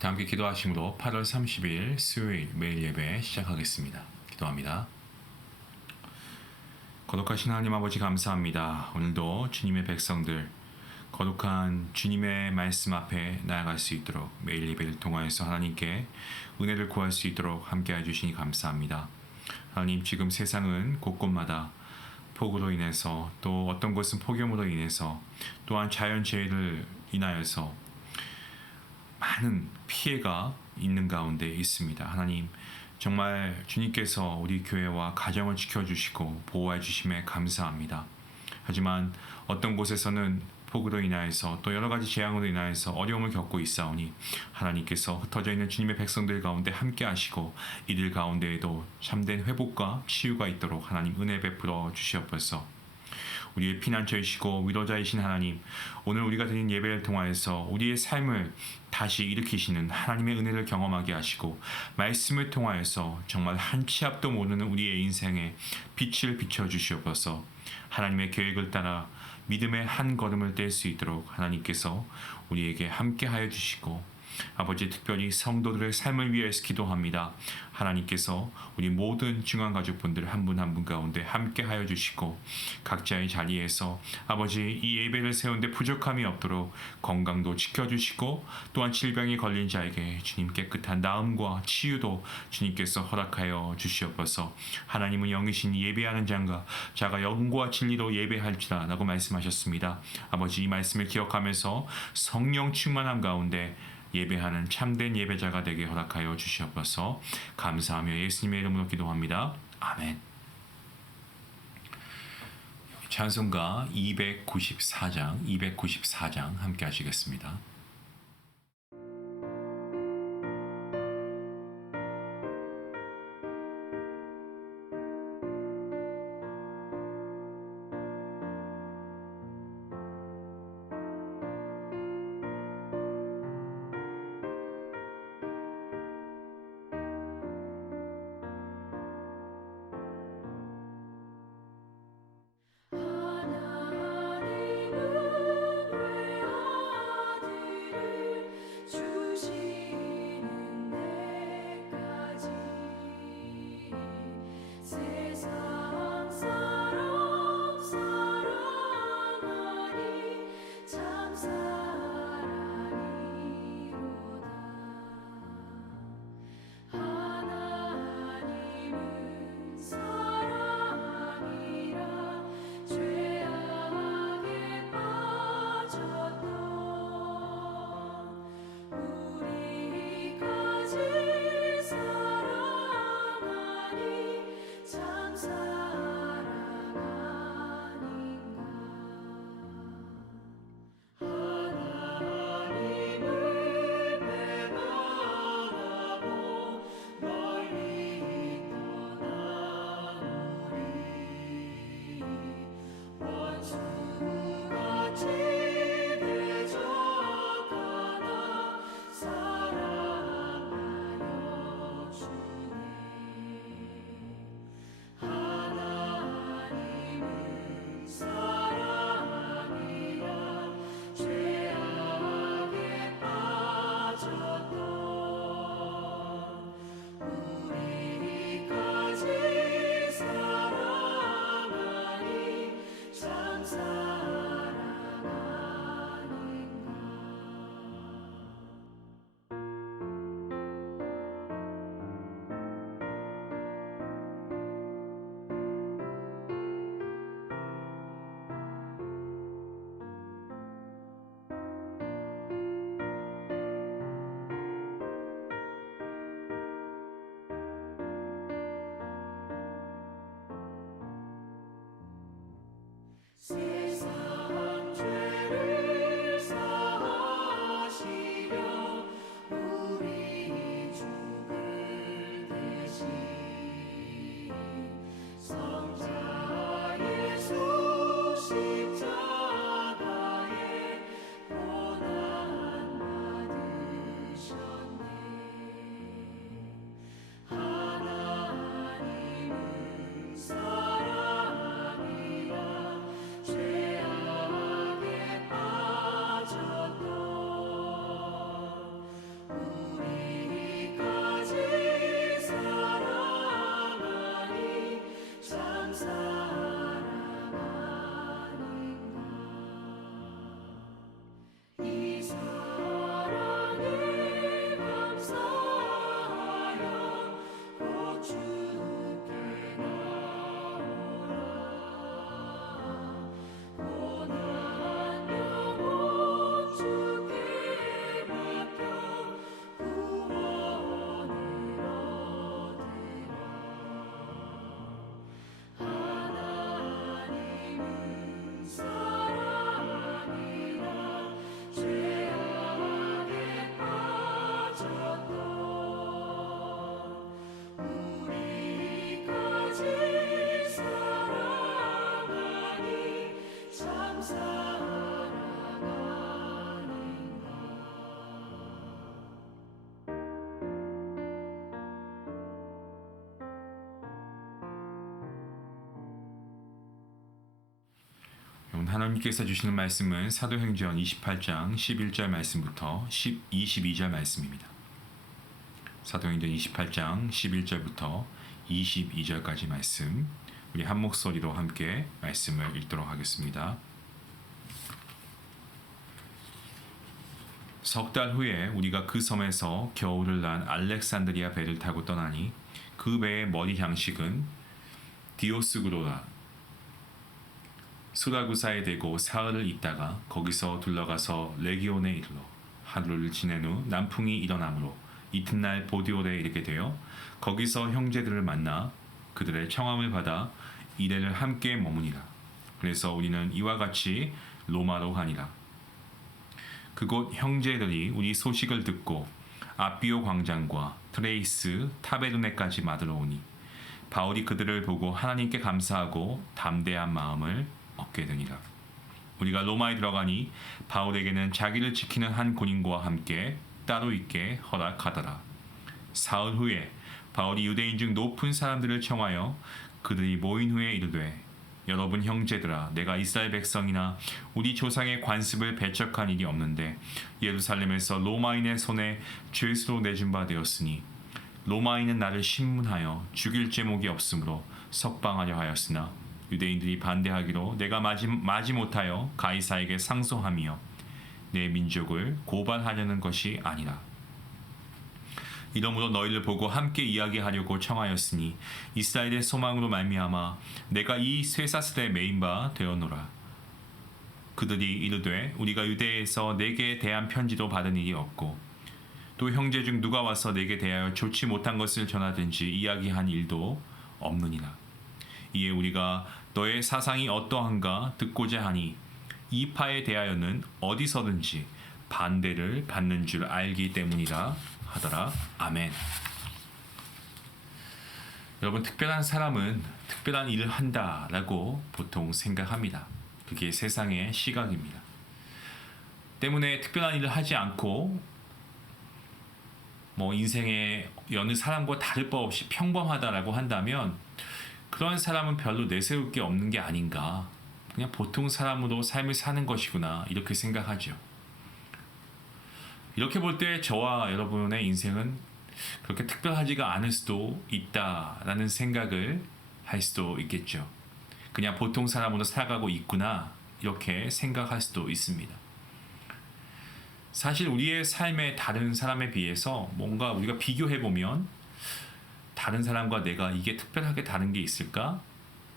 다 함께 기도하심으로 8월 30일 수요일 매일 예배 시작하겠습니다. 기도합니다. 거룩하신 하나님 아버지 감사합니다. 오늘도 주님의 백성들 거룩한 주님의 말씀 앞에 나아갈 수 있도록 매일 예배를 통하여서 하나님께 은혜를 구할 수 있도록 함께해 주시니 감사합니다. 하나님, 지금 세상은 곳곳마다 폭우로 인해서, 또 어떤 곳은 폭염으로 인해서, 또한 자연재해를 인하여서 많은 피해가 있는 가운데 있습니다. 하나님, 정말 주님께서 우리 교회와 가정을 지켜주시고 보호해 주심에 감사합니다. 하지만 어떤 곳에서는 폭우로 인하여서 또 여러 가지 재앙으로 인하여서 어려움을 겪고 있사오니 하나님께서 흩어져 있는 주님의 백성들 가운데 함께 하시고 이들 가운데에도 참된 회복과 치유가 있도록 하나님 은혜 베풀어 주시옵소서. 우리의 피난처이시고 위로자이신 하나님, 오늘 우리가 드린 예배를 통하여서 우리의 삶을 다시 일으키시는 하나님의 은혜를 경험하게 하시고 말씀을 통하여서 정말 한 치 앞도 모르는 우리의 인생에 빛을 비춰주시옵소서. 하나님의 계획을 따라 믿음의 한 걸음을 뗄 수 있도록 하나님께서 우리에게 함께하여 주시고, 아버지, 특별히 성도들의 삶을 위해서 기도합니다. 하나님께서 우리 모든 중앙가족분들 한 분 한 분 가운데 함께하여 주시고 각자의 자리에서 아버지, 이 예배를 세우는데 부족함이 없도록 건강도 지켜주시고, 또한 질병에 걸린 자에게 주님 깨끗한 나음과 치유도 주님께서 허락하여 주시옵소서. 하나님은 영이신 예배하는 자가 영과 진리로 예배할지라 라고 말씀하셨습니다. 아버지, 이 말씀을 기억하면서 성령 충만함 가운데 예배하는 참된 예배자가 되게 허락하여 주시옵소서. 감사하며 예수님의 이름으로 기도합니다. 아멘. 찬송가 294장 함께 하시겠습니다. 하나님께서 주시는 말씀은 사도행전 28장 11절 말씀부터 22절 말씀입니다. 사도행전 28장 11절부터 22절까지 말씀, 우리 한 목소리로 함께 말씀을 읽도록 하겠습니다. 석 달 후에 우리가 그 섬에서 겨울을 난 알렉산드리아 배를 타고 떠나니 그 배의 머리 향식은 디오스구로라 수라구사에 대고 사흘을 있다가 거기서 둘러가서 레기온에 이르러 하루를 지낸 후 남풍이 일어나므로 이튿날 보디올에 이르게 되어 거기서 형제들을 만나 그들의 청함을 받아 이래를 함께 머무니라. 그래서 우리는 이와 같이 로마로 가니라. 그곳 형제들이 우리 소식을 듣고 아비오 광장과 트레이스 타베르네까지 맞으러 오니 바울이 그들을 보고 하나님께 감사하고 담대한 마음을 얻게 되니라. 우리가 로마에 들어가니 바울에게는 자기를 지키는 한 군인과 함께 따로 있게 허락하더라. 사흘 후에 바울이 유대인 중 높은 사람들을 청하여 그들이 모인 후에 이르되, 여러분 형제들아, 내가 이스라엘 백성이나 우리 조상의 관습을 배척한 일이 없는데 예루살렘에서 로마인의 손에 죄수로 내준 바 되었으니 로마인은 나를 신문하여 죽일 제목이 없으므로 석방하려 하였으나 유대인들이 반대하기로 내가 마지 못하여 가이사에게 상소하며 내 민족을 고발하려는 것이 아니라. 이러므로 너희를 보고 함께 이야기하려고 청하였으니 이스라엘의 소망으로 말미암아 내가 이 쇠사슬에 매인 바 되었노라. 그들이 이르되 우리가 유대에서 내게 대한 편지도 받은 일이 없고 또 형제 중 누가 와서 내게 대하여 좋지 못한 것을 전하든지 이야기한 일도 없느니라. 이에 우리가 너의 사상이 어떠한가 듣고자 하니 이 파에 대하여는 어디서든지 반대를 받는 줄 알기 때문이라 하더라. 아멘. 여러분, 특별한 사람은 특별한 일을 한다라고 보통 생각합니다. 그게 세상의 시각입니다. 때문에 특별한 일을 하지 않고 인생의 여느 사람과 다를 바 없이 평범하다라고 한다면 그런 사람은 별로 내세울 게 없는 게 아닌가, 그냥 보통 사람으로 삶을 사는 것이구나, 이렇게 생각하죠. 이렇게 볼 때 저와 여러분의 인생은 그렇게 특별하지가 않을 수도 있다라는 생각을 할 수도 있겠죠. 그냥 보통 사람으로 살아가고 있구나, 이렇게 생각할 수도 있습니다. 사실 우리의 삶에 다른 사람에 비해서 뭔가 우리가 비교해보면 다른 사람과 내가 이게 특별하게 다른 게 있을까?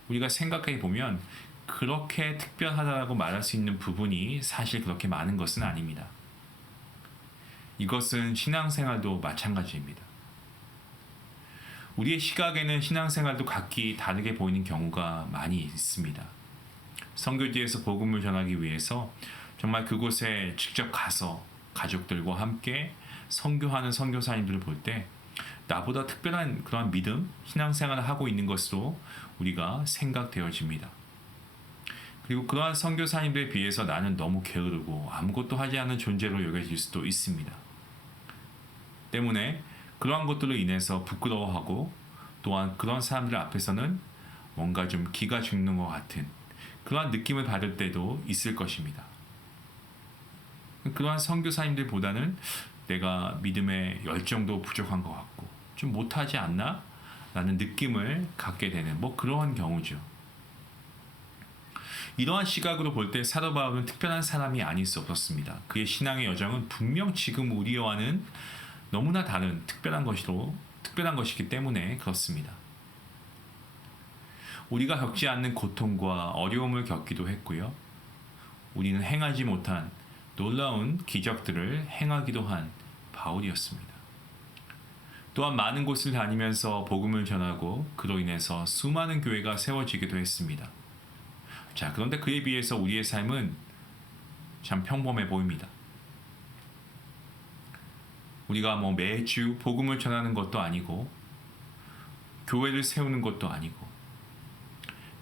우리가 생각해보면 그렇게 특별하다고 말할 수 있는 부분이 사실 그렇게 많은 것은 아닙니다. 이것은 신앙생활도 마찬가지입니다. 우리의 시각에는 신앙생활도 각기 다르게 보이는 경우가 많이 있습니다. 선교지에서 복음을 전하기 위해서 정말 그곳에 직접 가서 가족들과 함께 선교하는 선교사님들을 볼 때 나보다 특별한 그러한 믿음, 신앙생활을 하고 있는 것으로 우리가 생각되어집니다. 그리고 그러한 선교사님들에 비해서 나는 너무 게으르고 아무것도 하지 않은 존재로 여겨질 수도 있습니다. 때문에 그러한 것들로 인해서 부끄러워하고 또한 그런 사람들 앞에서는 뭔가 좀 기가 죽는 것 같은 그러한 느낌을 받을 때도 있을 것입니다. 그러한 선교사님들보다는 내가 믿음의 열정도 부족한 것 같고 좀 못하지 않나? 라는 느낌을 갖게 되는 그러한 경우죠. 이러한 시각으로 볼 때 사도 바울은 특별한 사람이 아닐 수 없었습니다. 그의 신앙의 여정은 분명 지금 우리와는 너무나 다른 특별한 것이기 때문에 그렇습니다. 우리가 겪지 않는 고통과 어려움을 겪기도 했고요. 우리는 행하지 못한 놀라운 기적들을 행하기도 한 바울이었습니다. 또한 많은 곳을 다니면서 복음을 전하고 그로 인해서 수많은 교회가 세워지기도 했습니다. 자, 그런데 그에 비해서 우리의 삶은 참 평범해 보입니다. 우리가 매주 복음을 전하는 것도 아니고 교회를 세우는 것도 아니고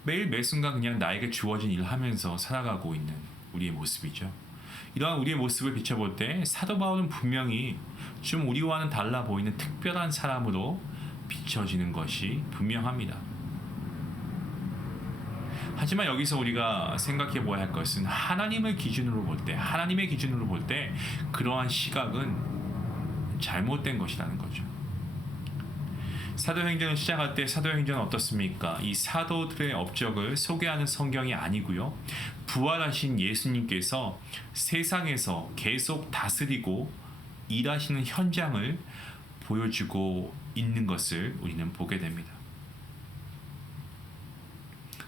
매일 매순간 그냥 나에게 주어진 일을 하면서 살아가고 있는 우리의 모습이죠. 이러한 우리의 모습을 비춰볼 때 사도 바울은 분명히 좀 우리와는 달라 보이는 특별한 사람으로 비춰지는 것이 분명합니다. 하지만 여기서 우리가 생각해 보아야 할 것은 하나님의 기준으로 볼 때, 하나님의 기준으로 볼 때 그러한 시각은 잘못된 것이라는 거죠. 사도행전을 시작할 때 사도행전은 어떻습니까? 이 사도들의 업적을 소개하는 성경이 아니고요. 부활하신 예수님께서 세상에서 계속 다스리고 일하시는 현장을 보여주고 있는 것을 우리는 보게 됩니다.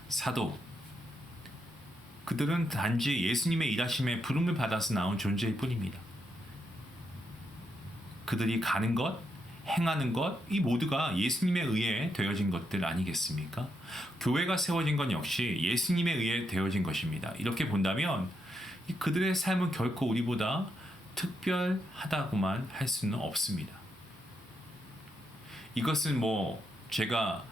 사도, 그들은 단지 예수님의 일하심에 부름을 받아서 나온 존재일 뿐입니다. 그들이 가는 것, 행하는 것, 이 모두가 예수님에 의해 되어진 것들 아니겠습니까? 교회가 세워진 건 역시 예수님에 의해 되어진 것입니다. 이렇게 본다면 그들의 삶은 결코 우리보다 특별하다고만 할 수는 없습니다. 이것은 제가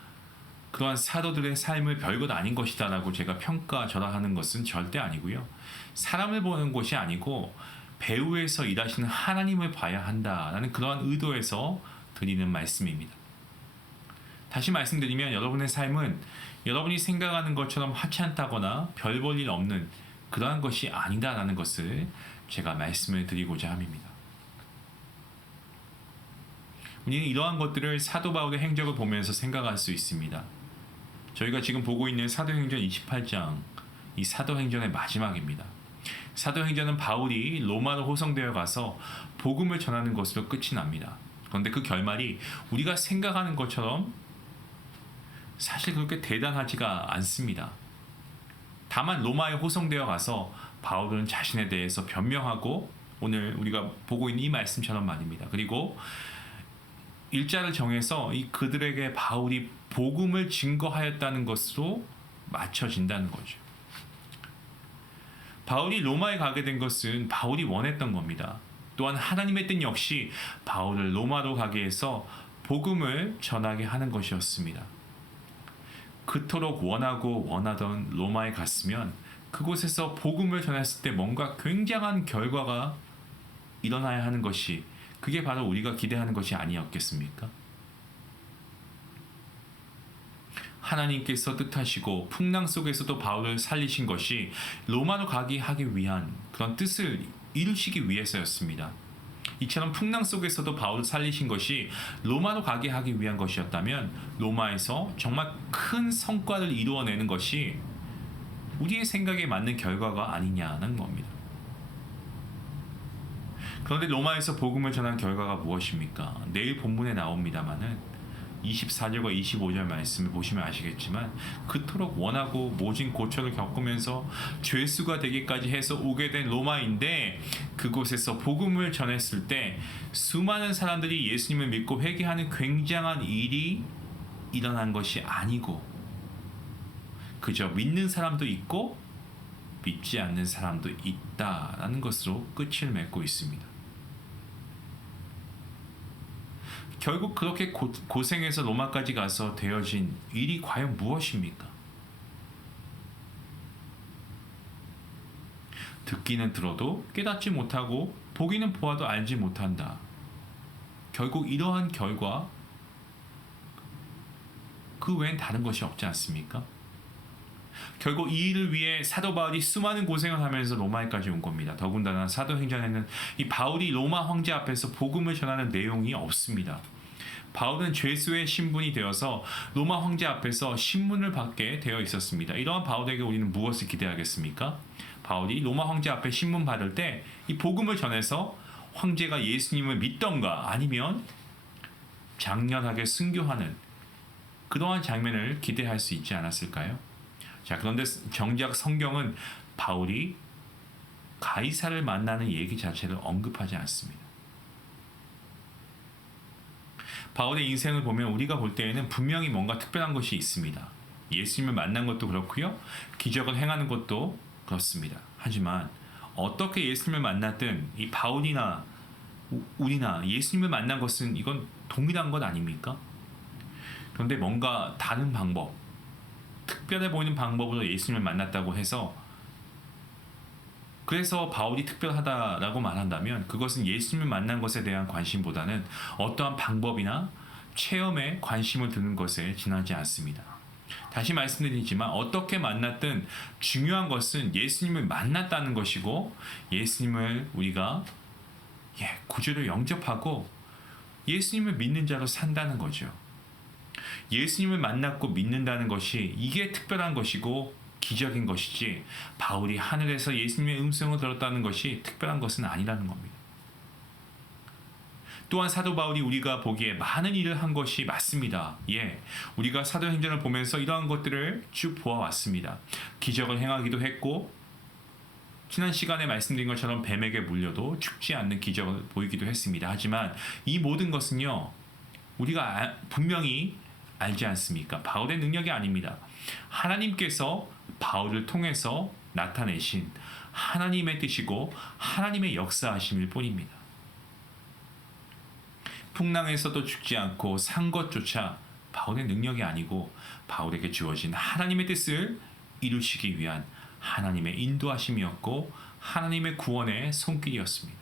그러한 사도들의 삶을 별것 아닌 것이다라고 제가 평가절하하는 것은 절대 아니고요. 사람을 보는 것이 아니고 배후에서 일하시는 하나님을 봐야 한다라는 그러한 의도에서 드리는 말씀입니다. 다시 말씀드리면 여러분의 삶은 여러분이 생각하는 것처럼 하찮다거나 별 볼 일 없는 그러한 것이 아니다라는 것을 제가 말씀을 드리고자 합니다. 우리는 이러한 것들을 사도 바울의 행적을 보면서 생각할 수 있습니다. 저희가 지금 보고 있는 사도행전 28장, 이 사도행전의 마지막입니다. 사도행전은 바울이 로마로 호송되어 가서 복음을 전하는 것으로 끝이 납니다. 그런데 그 결말이 우리가 생각하는 것처럼 사실 그렇게 대단하지가 않습니다. 다만 로마에 호송되어 가서 바울은 자신에 대해서 변명하고 오늘 우리가 보고 있는 이 말씀처럼 말입니다. 그리고 일자를 정해서 이 그들에게 바울이 복음을 증거하였다는 것으로 맞춰진다는 거죠. 바울이 로마에 가게 된 것은 바울이 원했던 겁니다. 또한 하나님의 뜻 역시 바울을 로마로 가게 해서 복음을 전하게 하는 것이었습니다. 그토록 원하고 원하던 로마에 갔으면 그곳에서 복음을 전했을 때 뭔가 굉장한 결과가 일어나야 하는 것이, 그게 바로 우리가 기대하는 것이 아니었겠습니까? 하나님께서 뜻하시고 풍랑 속에서도 바울을 살리신 것이 로마로 가게 하기 위한 그런 뜻을 이루시기 위해서였습니다. 이처럼 풍랑 속에서도 바울을 살리신 것이 로마로 가게 하기 위한 것이었다면 로마에서 정말 큰 성과를 이루어내는 것이 우리의 생각에 맞는 결과가 아니냐는 겁니다. 그런데 로마에서 복음을 전한 결과가 무엇입니까? 내일 본문에 나옵니다마는 24절과 25절 말씀을 보시면 아시겠지만 그토록 원하고 모진 고초를 겪으면서 죄수가 되기까지 해서 오게 된 로마인데 그곳에서 복음을 전했을 때 수많은 사람들이 예수님을 믿고 회개하는 굉장한 일이 일어난 것이 아니고 그저 믿는 사람도 있고 믿지 않는 사람도 있다라는 것으로 끝을 맺고 있습니다. 결국 그렇게 고생해서 로마까지 가서 되어진 일이 과연 무엇입니까? 듣기는 들어도 깨닫지 못하고 보기는 보아도 알지 못한다. 결국 이러한 결과 그 외엔 다른 것이 없지 않습니까? 결국 이 일을 위해 사도 바울이 수많은 고생을 하면서 로마에까지 온 겁니다. 더군다나 사도행전에는 이 바울이 로마 황제 앞에서 복음을 전하는 내용이 없습니다. 바울은 죄수의 신분이 되어서 로마 황제 앞에서 신문을 받게 되어 있었습니다. 이러한 바울에게 우리는 무엇을 기대하겠습니까? 바울이 로마 황제 앞에 신문 받을 때 이 복음을 전해서 황제가 예수님을 믿던가 아니면 장렬하게 순교하는 그러한 장면을 기대할 수 있지 않았을까요? 자, 그런데 정작 성경은 바울이 가이사를 만나는 얘기 자체를 언급하지 않습니다. 바울의 인생을 보면 우리가 볼 때에는 분명히 뭔가 특별한 것이 있습니다. 예수님을 만난 것도 그렇고요. 기적을 행하는 것도 그렇습니다. 하지만 어떻게 예수님을 만났든 이 바울이나 우리나 예수님을 만난 것은 이건 동일한 것 아닙니까? 그런데 뭔가 다른 방법, 특별해 보이는 방법으로 예수님을 만났다고 해서 그래서 바울이 특별하다라고 말한다면 그것은 예수님을 만난 것에 대한 관심보다는 어떠한 방법이나 체험에 관심을 두는 것에 지나지 않습니다. 다시 말씀드리지만 어떻게 만났든 중요한 것은 예수님을 만났다는 것이고 예수님을 우리가 구주로 영접하고 예수님을 믿는 자로 산다는 거죠. 예수님을 만났고 믿는다는 것이 이게 특별한 것이고 기적인 것이지 바울이 하늘에서 예수님의 음성을 들었다는 것이 특별한 것은 아니라는 겁니다. 또한 사도 바울이 우리가 보기에 많은 일을 한 것이 맞습니다. 우리가 사도행전을 보면서 이러한 것들을 쭉 보아왔습니다. 기적을 행하기도 했고 지난 시간에 말씀드린 것처럼 뱀에게 물려도 죽지 않는 기적을 보이기도 했습니다. 하지만 이 모든 것은요, 우리가 분명히 알지 않습니까? 바울의 능력이 아닙니다. 하나님께서 바울을 통해서 나타내신 하나님의 뜻이고 하나님의 역사하심일 뿐입니다. 풍랑에서도 죽지 않고 산 것조차 바울의 능력이 아니고 바울에게 주어진 하나님의 뜻을 이루시기 위한 하나님의 인도하심이었고 하나님의 구원의 손길이었습니다.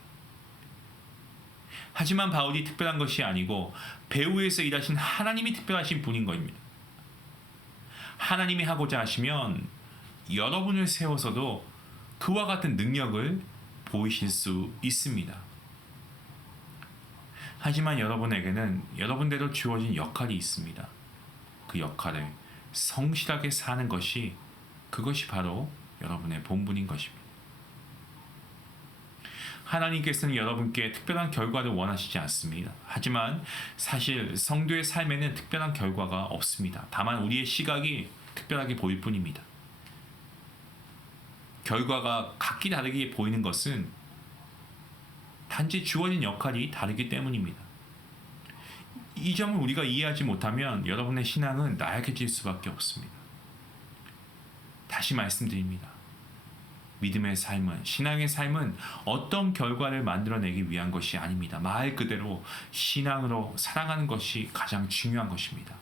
하지만 바울이 특별한 것이 아니고 배후에서 일하신 하나님이 특별하신 분인 것입니다. 하나님이 하고자 하시면 여러분을 세워서도 그와 같은 능력을 보이실 수 있습니다. 하지만 여러분에게는 여러분대로 주어진 역할이 있습니다. 그 역할을 성실하게 사는 것이 그것이 바로 여러분의 본분인 것입니다. 하나님께서는 여러분께 특별한 결과를 원하시지 않습니다. 하지만 사실 성도의 삶에는 특별한 결과가 없습니다. 다만 우리의 시각이 특별하게 보일 뿐입니다. 결과가 각기 다르게 보이는 것은 단지 주어진 역할이 다르기 때문입니다. 이 점을 우리가 이해하지 못하면 여러분의 신앙은 나약해질 수밖에 없습니다. 다시 말씀드립니다. 믿음의 삶은, 신앙의 삶은 어떤 결과를 만들어내기 위한 것이 아닙니다. 말 그대로 신앙으로 살아가는 것이 가장 중요한 것입니다.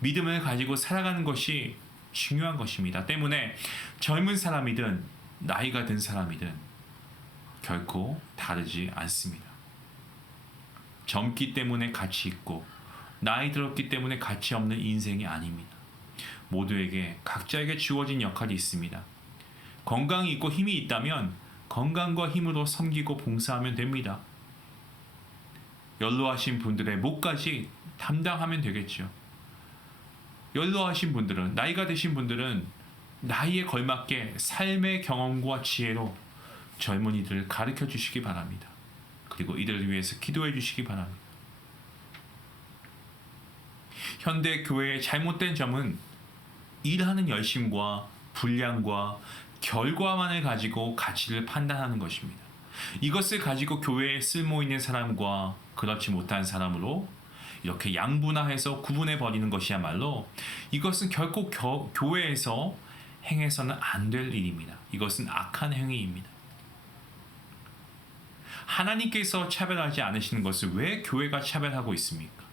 믿음을 가지고 살아가는 것이 중요한 것입니다. 때문에 젊은 사람이든 나이가 든 사람이든 결코 다르지 않습니다. 젊기 때문에 가치 있고 나이 들었기 때문에 가치 없는 인생이 아닙니다. 모두에게 각자에게 주어진 역할이 있습니다. 건강이 있고 힘이 있다면 건강과 힘으로 섬기고 봉사하면 됩니다. 연로하신 분들의 몫까지 담당하면 되겠죠. 연로하신 분들은, 나이가 드신 분들은 나이에 걸맞게 삶의 경험과 지혜로 젊은이들을 가르쳐 주시기 바랍니다. 그리고 이들을 위해서 기도해 주시기 바랍니다. 현대 교회의 잘못된 점은 일하는 열심과 분량과 결과만을 가지고 가치를 판단하는 것입니다. 이것을 가지고 교회에 쓸모 있는 사람과 그렇지 못한 사람으로 이렇게 양분화해서 구분해 버리는 것이야말로 이것은 결코 교회에서 행해서는 안 될 일입니다. 이것은 악한 행위입니다. 하나님께서 차별하지 않으시는 것을 왜 교회가 차별하고 있습니까?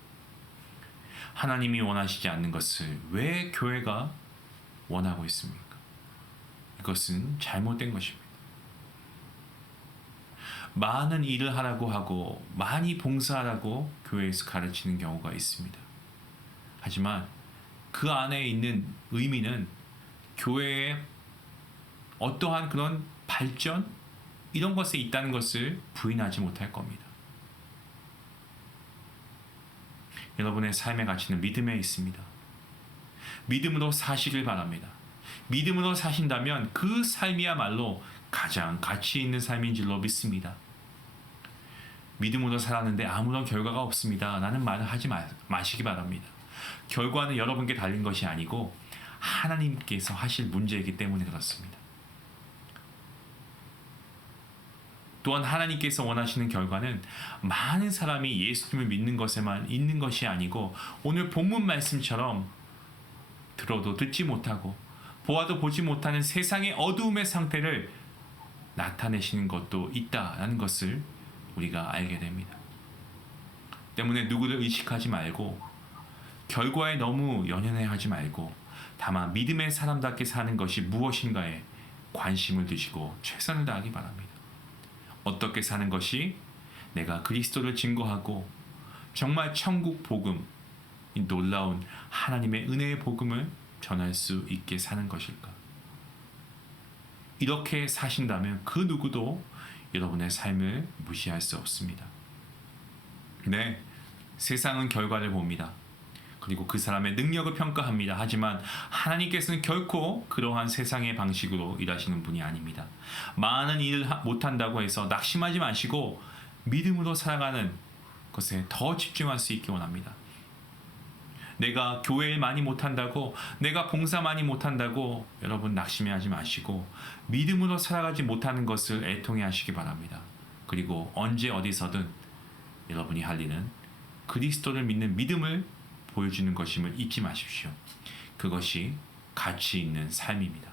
하나님이 원하시지 않는 것을 왜 교회가 원하고 있습니까? 이것은 잘못된 것입니다. 많은 일을 하라고 하고 많이 봉사하라고 교회에서 가르치는 경우가 있습니다. 하지만 그 안에 있는 의미는 교회의 어떠한 그런 발전 이런 것에 있다는 것을 부인하지 못할 겁니다. 여러분의 삶의 가치는 믿음에 있습니다. 믿음으로 사시길 바랍니다. 믿음으로 사신다면 그 삶이야말로 가장 가치 있는 삶인 줄로 믿습니다. 믿음으로 살았는데 아무런 결과가 없습니다. 라는 말을 하지 마시기 바랍니다. 결과는 여러분께 달린 것이 아니고 하나님께서 하실 문제이기 때문에 그렇습니다. 또한 하나님께서 원하시는 결과는 많은 사람이 예수님을 믿는 것에만 있는 것이 아니고 오늘 본문 말씀처럼 들어도 듣지 못하고 보아도 보지 못하는 세상의 어두움의 상태를 나타내시는 것도 있다라는 것을 우리가 알게 됩니다. 때문에 누구를 의식하지 말고 결과에 너무 연연해하지 말고 다만 믿음의 사람답게 사는 것이 무엇인가에 관심을 두시고 최선을 다하기 바랍니다. 어떻게 사는 것이 내가 그리스도를 증거하고 정말 천국 복음, 이 놀라운 하나님의 은혜의 복음을 전할 수 있게 사는 것일까? 이렇게 사신다면 그 누구도 여러분의 삶을 무시할 수 없습니다. 네, 세상은 결과를 봅니다. 그리고 그 사람의 능력을 평가합니다. 하지만 하나님께서는 결코 그러한 세상의 방식으로 일하시는 분이 아닙니다. 많은 일을 못한다고 해서 낙심하지 마시고 믿음으로 살아가는 것에 더 집중할 수 있기 원합니다. 내가 교회를 많이 못한다고, 내가 봉사 많이 못한다고 여러분 낙심하지 마시고 믿음으로 살아가지 못하는 것을 애통해 하시기 바랍니다. 그리고 언제 어디서든 여러분이 할 일은 그리스도를 믿는 믿음을 보여주는 것임을 잊지 마십시오. 그것이 가치 있는 삶입니다.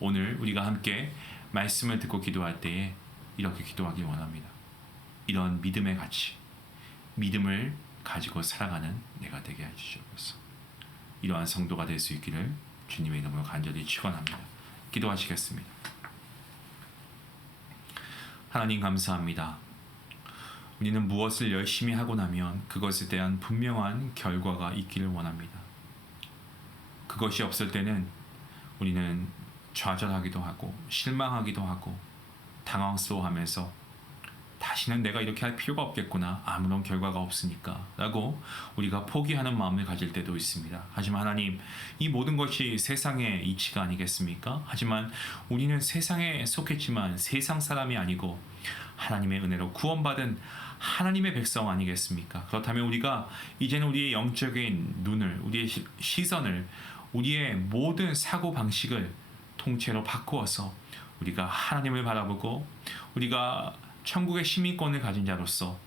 오늘 우리가 함께 말씀을 듣고 기도할 때에 이렇게 기도하기 원합니다. 이런 믿음의 가치, 믿음을 가지고 살아가는 내가 되게 해주시옵소서. 이러한 성도가 될 수 있기를 주님의 이름으로 간절히 축원합니다. 기도하시겠습니다. 하나님 감사합니다. 우리는 무엇을 열심히 하고 나면 그것에 대한 분명한 결과가 있기를 원합니다. 그것이 없을 때는 우리는 좌절하기도 하고 실망하기도 하고 당황스러워하면서 다시는 내가 이렇게 할 필요가 없겠구나, 아무런 결과가 없으니까 라고 우리가 포기하는 마음을 가질 때도 있습니다. 하지만 하나님, 이 모든 것이 세상의 이치가 아니겠습니까? 하지만 우리는 세상에 속했지만 세상 사람이 아니고 하나님의 은혜로 구원받은 하나님의 백성 아니겠습니까? 그렇다면 우리가 이제는 우리의 영적인 눈을, 우리의 시선을, 우리의 모든 사고방식을 통째로 바꾸어서 우리가 하나님을 바라보고 우리가 천국의 시민권을 가진 자로서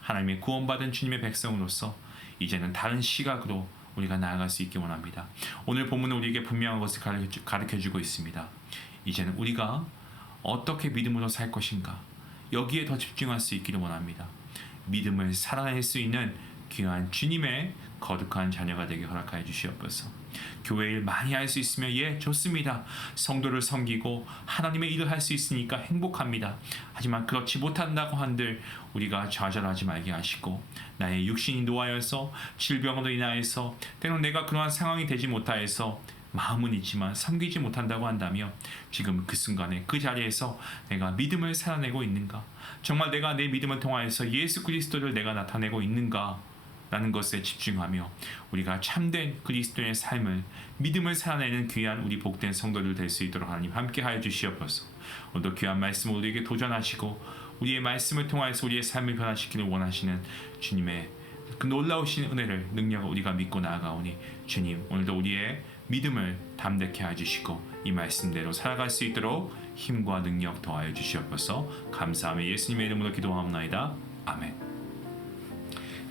하나님의 구원받은 주님의 백성으로서 이제는 다른 시각으로 우리가 나아갈 수 있기 원합니다. 오늘 본문은 우리에게 분명한 것을 가르쳐주고 있습니다. 이제는 우리가 어떻게 믿음으로 살 것인가, 여기에 더 집중할 수 있기를 원합니다. 믿음을 살아낼 수 있는 귀한 주님의 거룩한 자녀가 되게 허락하여 주시옵소서. 교회 일 많이 할 수 있으면 예, 좋습니다. 성도를 섬기고 하나님의 일을 할 수 있으니까 행복합니다. 하지만 그렇지 못한다고 한들 우리가 좌절하지 말게 하시고, 나의 육신이 노하여서 질병으로 인하여서 때론 내가 그러한 상황이 되지 못하여서 마음은 있지만 섬기지 못한다고 한다며 지금 그 순간에 그 자리에서 내가 믿음을 살아내고 있는가, 정말 내가 내 믿음을 통하여서 예수 그리스도를 내가 나타내고 있는가 라는 것에 집중하며 우리가 참된 그리스도의 삶을, 믿음을 살아내는 귀한 우리 복된 성도들 될 수 있도록 하나님 함께 하여 주시옵소서. 오늘도 귀한 말씀을 우리에게 도전하시고 우리의 말씀을 통하여서 우리의 삶을 변화시키는 원하시는 주님의 그 놀라우신 은혜를, 능력을 우리가 믿고 나아가오니 주님, 오늘도 우리의 믿음을 담대케 해주시고 이 말씀대로 살아갈 수 있도록 힘과 능력 더하여 주시옵소서. 감사하며 예수님의 이름으로 기도하옵나이다. 아멘.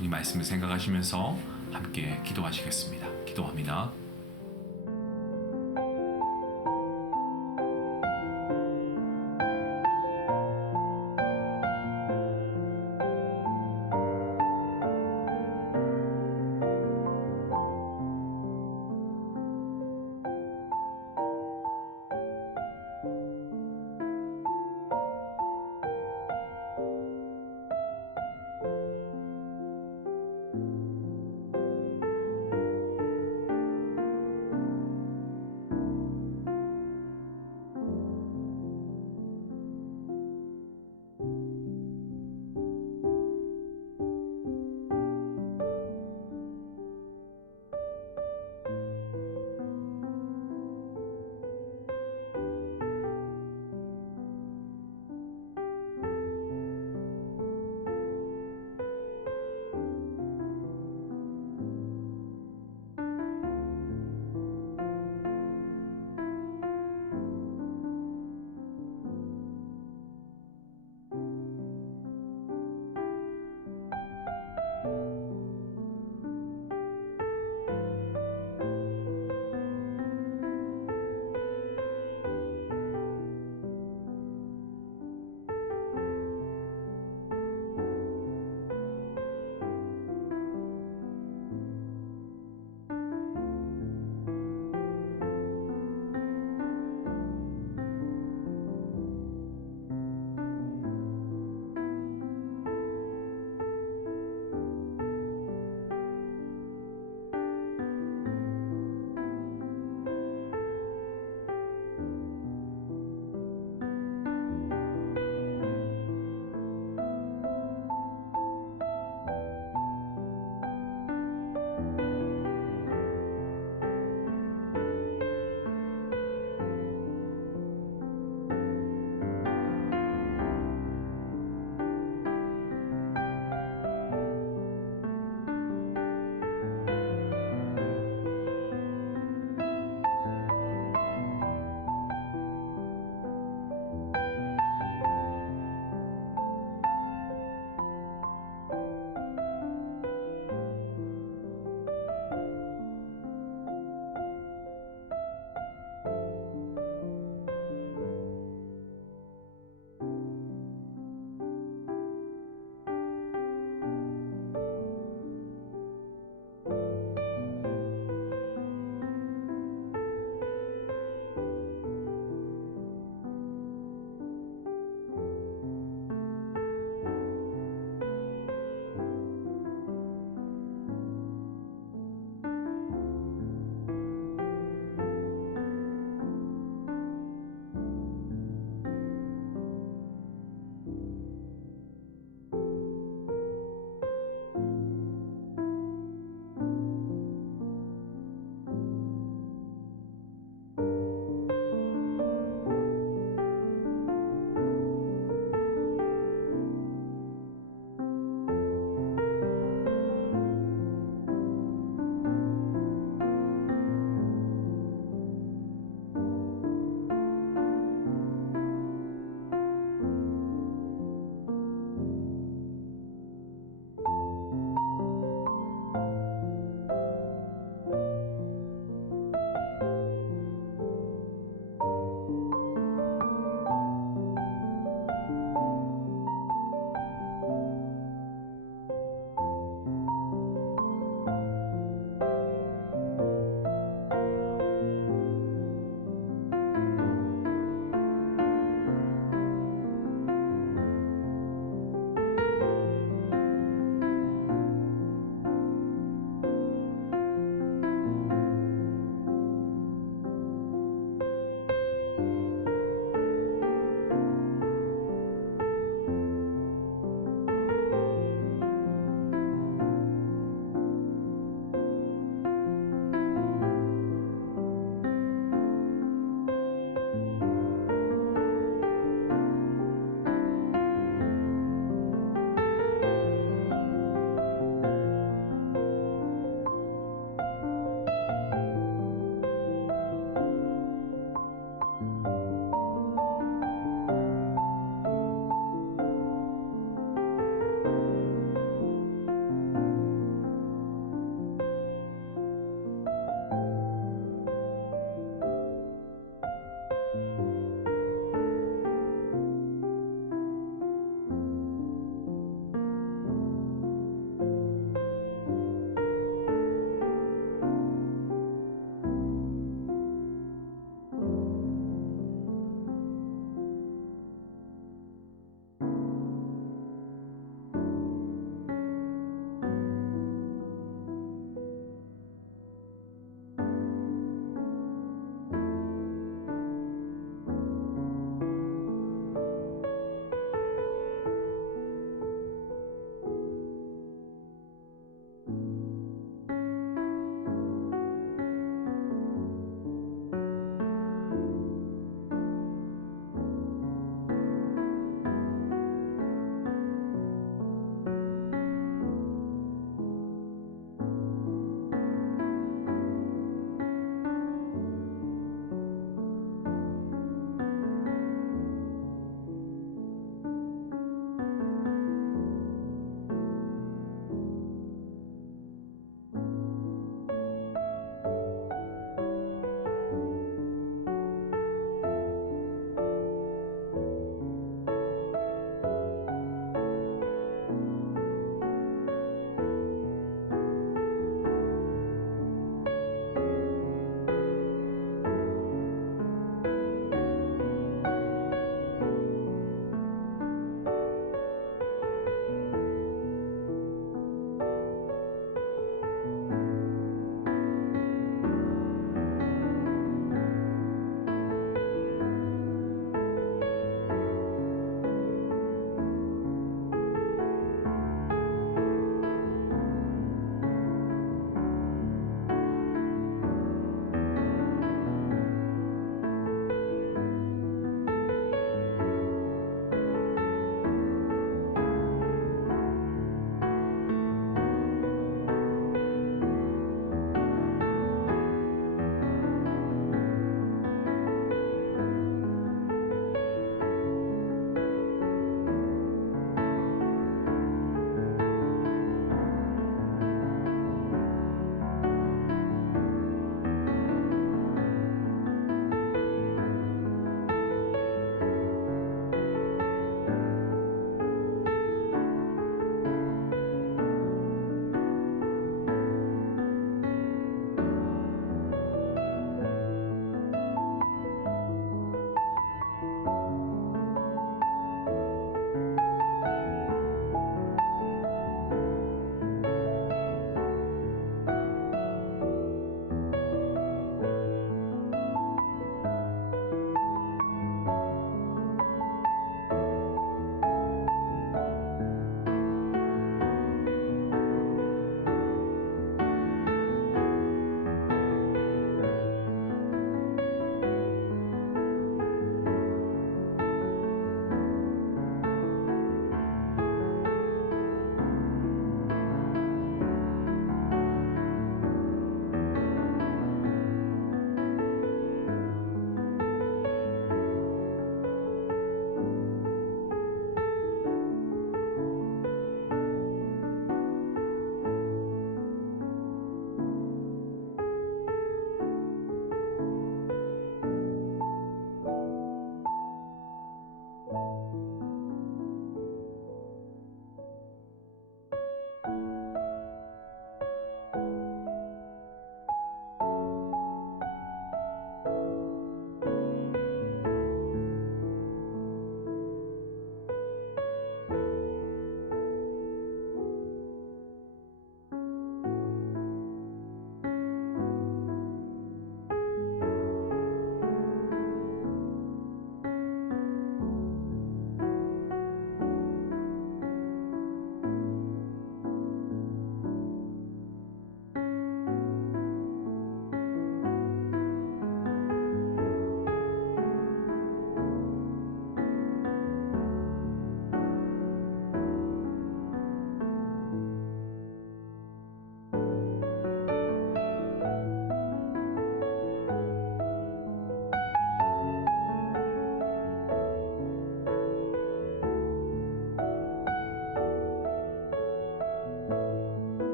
이 말씀을 생각하시면서 함께 기도하시겠습니다. 기도합니다.